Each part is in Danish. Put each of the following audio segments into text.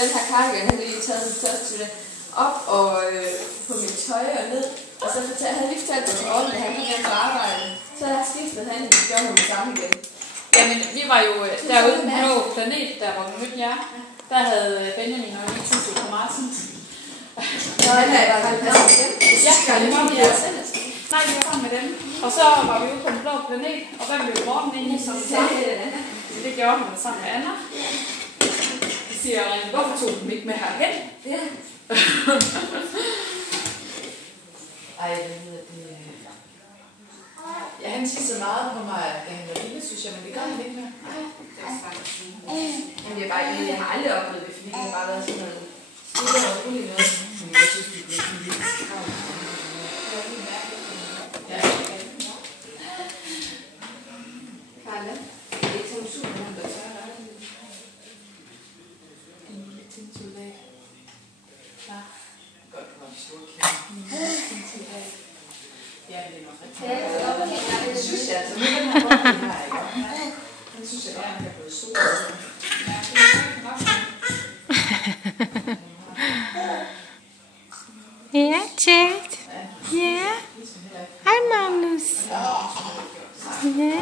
den her cardigan, han lige taget den første op og på mit tøj og ned. Og så havde jeg lige fortalt mig om, at han kom hjem fra arbejde. Så havde jeg skiftet han, og gjorde hun det samme igen. Jamen, vi var jo derude på Blå Planet, der hvor vi mødte jer. Der havde Benjamin og vi tusind på Martin. Nå, han var passet hjem. Ja, det var vi Nej, vi var sammen med dem. Og så var vi ude på Den Blå Planet, og hvad blev Morten inde i som sammen? Det gjorde hun sammen med Anna. Så siger jeg, hvorfor tog hun ikke med herhen? Ja. Ej, ja, han tissede meget på mig, da han var lille, synes jeg, men det gør han ikke mere. Jamen, jeg har aldrig oplevet det, fordi det har bare været sådan noget stille og roligt noget. Men jeg synes, det bliver sådan lidt skravt. Ja. Karla, det er ikke sådan super, han bliver tørre. En lille tintulag. Ja. Godt, det var en stor kæmpe. Ja, men det er nok rigtigt. Det synes jeg, altså. Nu er den her godt, den her, ikke? Den synes jeg bare, at jeg er blevet sol. Ja, det er nok. Ja, Chat. Ja. Hej, Magnus. Ja.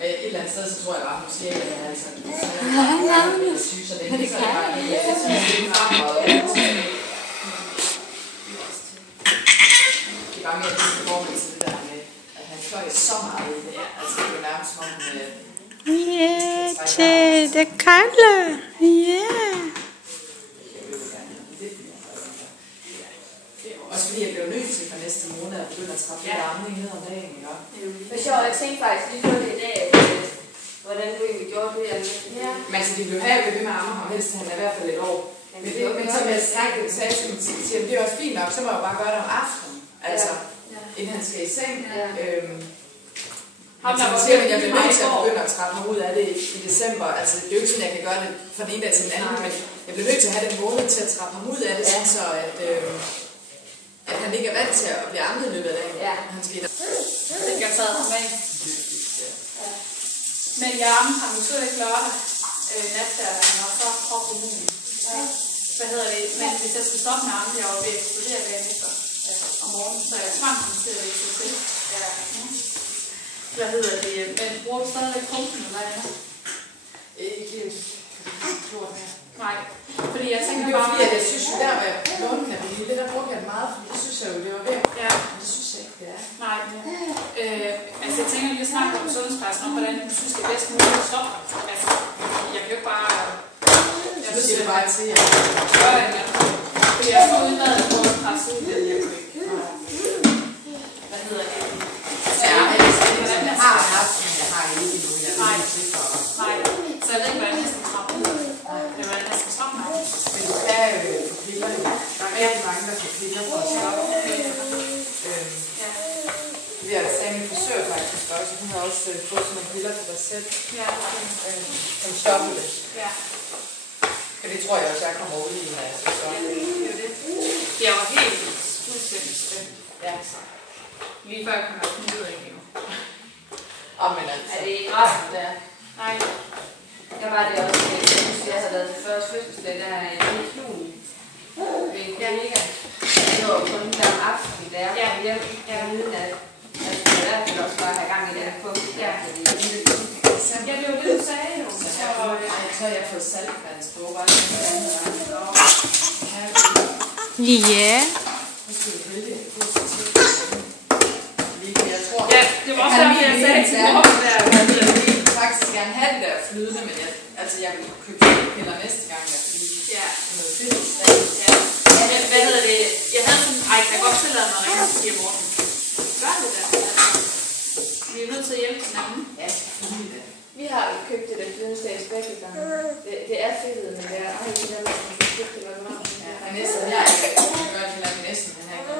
Et eller andet sted, så tror jeg bare, hun siger, at jeg er altså... Jeg er syg, så det er ikke så bare det. Jeg synes, det er meget. Det er bare mere i forhold til det der med, at han fløj så meget i det. Altså, det er jo nærmest som om... Ja, Chat. Det er Karla. Ja. Også fordi jeg blev nødt til for næste måned at begynde at træffe armning ned om dagen, ikke? Det er sjovt, jeg tænkte faktisk lige på det i dag, hvordan du egentlig gjorde det. Ja. Men altså, de blev her ved med armer ham, helst han er i hvert fald et år. Men som jeg sagde, det er også fint nok, så må jeg bare gøre det om aftenen, altså, inden han skal i seng. Jeg bliver nødt til at begynde at træffe mig ud af det i december. Altså, det er jo ikke sådan, at jeg kan gøre det fra den ene dag til den anden, men jeg bliver nødt til at have den måned til at træffe ham ud af det, så at han ikke er vant til at blive ammet i løbet af dagen. Ja. Han skal Det kan tage ham af. Men jeg ammede ham jo så ikke lørdag natfærden, og så krop immun. Hvad hedder det? Men hvis jeg skal stoppe med amme, jeg var ved at eksplodere dagen efter om morgenen, så jeg tvang ham til at lægge sig til. Hvad hedder det? Men bruger du stadigvæk pumpen eller andet? ikke gjort mere. Nej, fordi jeg tænker det var bare... fordi, at jeg synes jo, der var bunden af det, der brugte jeg det meget, fordi det synes jeg jo, det var ved. Ja. Det synes jeg ikke, det er. Nej. Altså jeg tænker lige at snakke om sundhedsplejersken om, hvordan du synes, det er bedst muligt at stoppe. Altså, jeg kan jo ikke bare... Jeg synes det bare til, at fordi jeg skulle udlade på at presse ud, at jeg kunne ikke. Hvad hedder det? Jeg har haft, men jeg har ikke endnu. Nej, så jeg ved ikke, hvordan jeg skal trappe ud. Hvordan jeg skal stoppe mig. Men du kan jo piller jo. Der er rigtig mange, der får piller for at stoppe. Vi har sagt min frisør faktisk også. Hun har også fået sådan nogle piller til dig selv. Som stopper det. Ja. Men det tror jeg også, jeg kommer ud i, når jeg skal stoppe det. Det er det. Jeg var helt fuldstændig stemt. Ja. Lige før jeg kom ud af det. Men altså. Er det ikke resten der? Nej. Der var det også, jeg havde været til første fødselsdag, der er en klun ved en kollega. Det var kun der om aftenen, der er hjemme. Jeg er viden, at jeg i hvert fald også bare have gang i den på. Ja, det var det, du sagde jo. Jeg tror, jeg har fået salgfans på. Ja. Ja, det var også derfor, jeg sagde til morgen der. Jeg ville faktisk gerne have det der flydende, men jeg vil købe piller næste gang, fordi det er noget fedt. Hvad hedder det? Jeg havde sådan, jeg kan godt tillade mig at ringe til Tia Morten. Gør det da. Vi er nødt til at hjælpe hinanden. Ja, selvfølgelig det. Vi har købt det der flydestags begge gange. Det er fedt, men det er det der med, at man kan købe det noget meget. Ja, næsten, jeg er ikke gør det heller ikke næsten, men jeg ikke.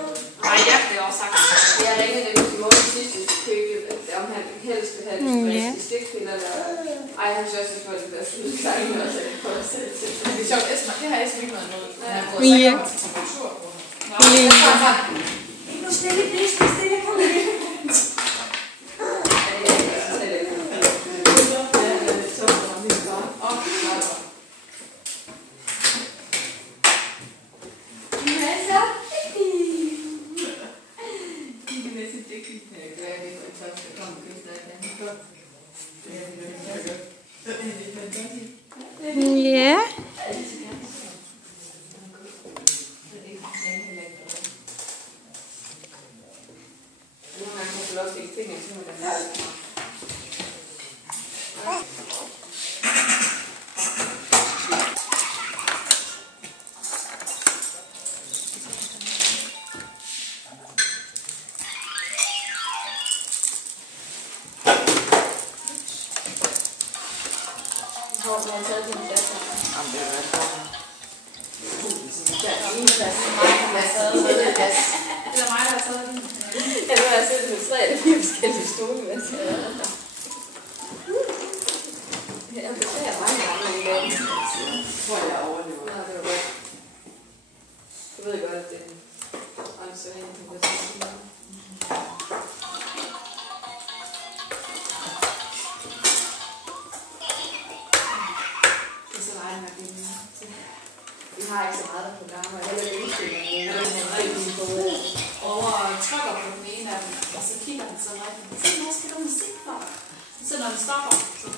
Nej, jeg blev også sagt. Jeg ringede dem til morgen sidste købe, om han helst vil have det i stikpiller, eller... Ej, han synes også, at det der flydestags også. Det er sjovt, det har Esben ikke været med. Han har fået Ja. sagt, at til temperatur på den. Nå, Nu stille, please, nu stille, kom igen. Ja. Nogle gange kan jeg få lov til at stikke tingene, så må jeg lade det. Hvor har jeg taget din plads her? Jamen, det er jo alt for. Der er en plads til mig, som har taget den plads. det er mig, der har taget den. Jeg nu har jeg siddet med 3 eller 4 forskellige stole, mens jeg har været der. Jeg beklager mange gange i dag. Jeg tror, jeg overlever. Nå, det var godt. Du ved godt, at det er en åndssvagt, du kan sige noget. Det er så meget, at vi har ikke så meget der programmer, og heller ikke indstillinger, men det er rigtig gode. Over trykker på den ene af dem, og så kigger den så rigtig. Så hvad skal du musik for? Så når den stopper, så